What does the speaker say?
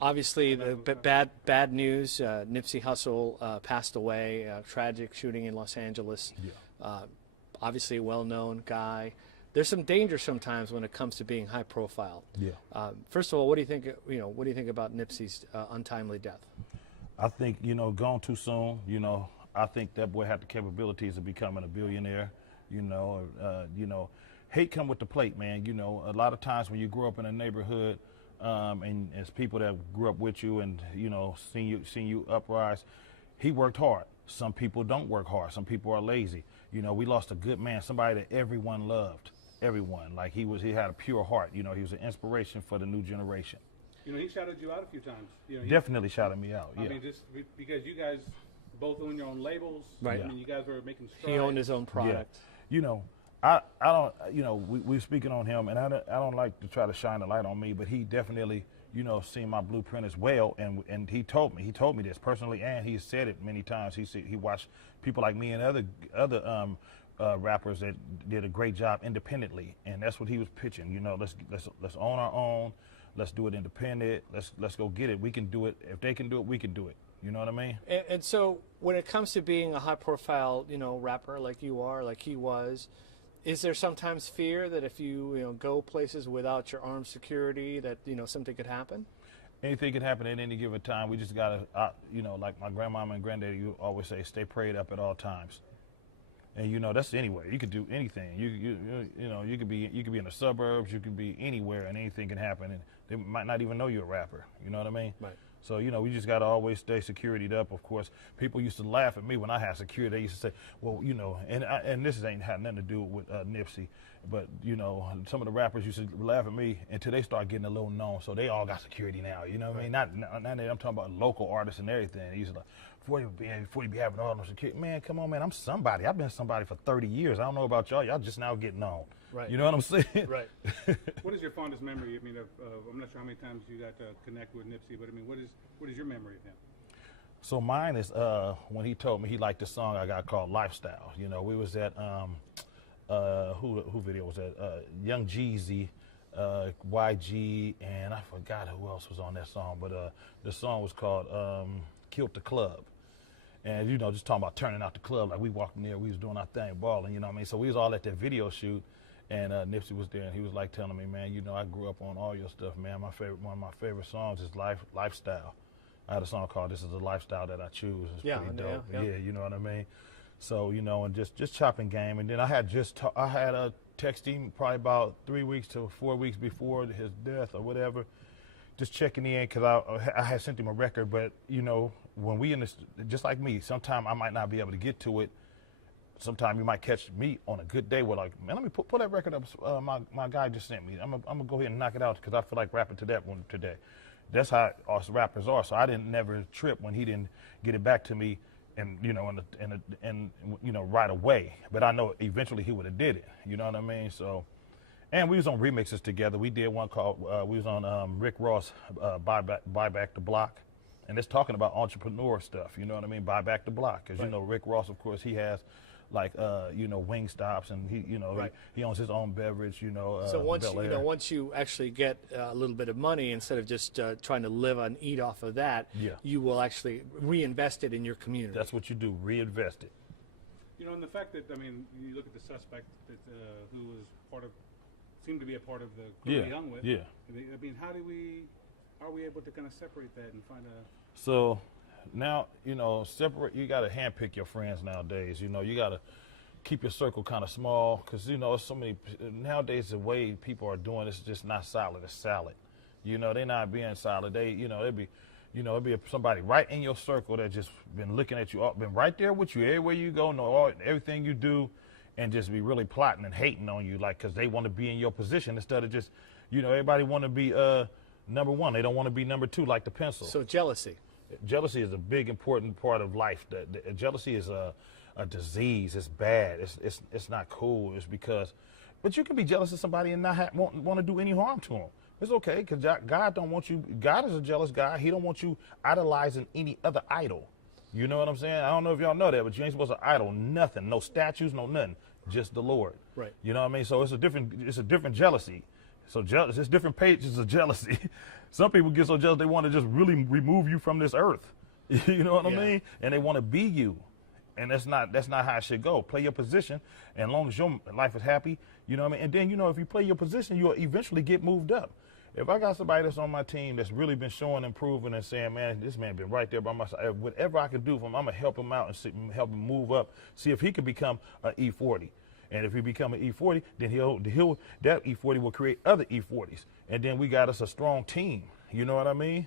Obviously, the bad news. Nipsey Hussle passed away. Tragic shooting in Los Angeles. Yeah. Obviously, a well-known guy. There's some danger sometimes when it comes to being high profile. Yeah. First of all, what do you think? What do you think about Nipsey's untimely death? I think, gone too soon. I think that boy had the capabilities of becoming a billionaire. Hate come with the plate, man. A lot of times when you grow up in a neighborhood, and as people that grew up with you and seen you uprise, he worked hard. Some people don't work hard. Some people are lazy. We lost a good man, somebody that everyone loved. Everyone, like he had a pure heart. He was an inspiration for the new generation. He shouted you out a few times. Definitely shouted me out. Yeah. I mean, just because you guys both own your own labels. Right. I mean, you guys were making strides. He owned his own product. Yeah. I don't, we're speaking on him, and I don't like to try to shine a light on me, but he definitely, seen my blueprint as well, and he told me this personally, and he said it many times. He watched people like me and other rappers that did a great job independently, and that's what he was pitching. Let's own our own, let's do it independent, let's go get it. We can do it. If they can do it, we can do it. You know what I mean? And so when it comes to being a high-profile, rapper like you are, like he was, is there sometimes fear that if you go places without your armed security, that something could happen? Anything can happen at any given time. We just gotta, like my grandmama and granddaddy always say, stay prayed up at all times. And that's anywhere. You could do anything. You could be in the suburbs. You could be anywhere, and anything can happen. And they might not even know you're a rapper. You know what I mean? Right. So we just gotta always stay securityed up. Of course, people used to laugh at me when I had security. They used to say, "Well, and this ain't had nothing to do with Nipsey, but some of the rappers used to laugh at me until they start getting a little known. So they all got security now. You know what I mean? Not that I'm talking about local artists and everything. They used to like, before you be having all those security, man, come on, man, I'm somebody. I've been somebody for 30 years. I don't know about y'all. Y'all just now getting known. Right. You know what I'm saying? Right. What is your fondest memory? I mean, I'm not sure how many times you got to connect with Nipsey, but I mean, what is your memory of him? So mine is when he told me he liked the song I got called Lifestyle. We was at who video was that? Young Jeezy, YG, and I forgot who else was on that song, but the song was called Killed the Club. And just talking about turning out the club, like we walked in there, we was doing our thing, balling, you know what I mean? So we was all at that video shoot, and Nipsey was there, and he was like telling me, man, I grew up on all your stuff, man. One of my favorite songs is Lifestyle. I had a song called This Is the Lifestyle That I Choose. It's pretty dope. Yeah, you know what I mean? So, and just chopping game. And then I had texted him probably about 3 weeks to 4 weeks before his death or whatever, just checking in, because I had sent him a record, but, when we in this, just like me, sometime I might not be able to get to it. Sometime you might catch me on a good day where, like, man, let me pull that record up my guy just sent me. I'm gonna go ahead and knock it out because I feel like rapping to that one today. That's how us rappers are. So I didn't never trip when he didn't get it back to me, and right away. But I know eventually he would have did it. You know what I mean? So, and we was on remixes together. We did one called we was on Rick Ross Buy Back the Block. And it's talking about entrepreneur stuff, you know what I mean? Buy back the block, because right. Rick Ross, of course, he has like wing stops, and he right. he owns his own beverage, So once you actually get a little bit of money, instead of just trying to live and eat off of that, you will actually reinvest it in your community. That's what you do, reinvest it. And the fact that you look at the suspect that who was seemed to be a part of the crew he hung with. Yeah. I mean, how are we able to kind of separate that and find a... So now, separate, you got to handpick your friends nowadays. You got to keep your circle kind of small, because, so many, nowadays the way people are doing it's just not solid, it's salad. They're not being solid. It'd be somebody right in your circle that just been looking at you, been right there with you everywhere you go, know everything you do, and just be really plotting and hating on you, like, because they want to be in your position instead of just, everybody want to be, number one. They don't want to be number two, like the pencil. So jealousy. Jealousy is a big, important part of life. Jealousy is a disease. It's bad. It's not cool. It's because, but you can be jealous of somebody and not want to do any harm to them. It's okay, because God don't want you. God is a jealous God. He don't want you idolizing any other idol. You know what I'm saying? I don't know if y'all know that, but you ain't supposed to idol nothing, no statues, no nothing, just the Lord. Right. You know what I mean? So it's a different jealousy. So jealous, there's different pages of jealousy. Some people get so jealous they want to just really remove you from this earth. You know what I mean? And they want to be you. And that's not how it should go. Play your position, and as long as your life is happy, you know what I mean? And then, you know, if you play your position, you'll eventually get moved up. If I got somebody that's on my team that's really been showing improving and saying, man, this man been right there by my side, whatever I can do for him, I'm going to help him out and help him move up, see if he can become an E-40. And if he become an E-40, then that E-40 will create other E-40s. And then we got us a strong team. You know what I mean?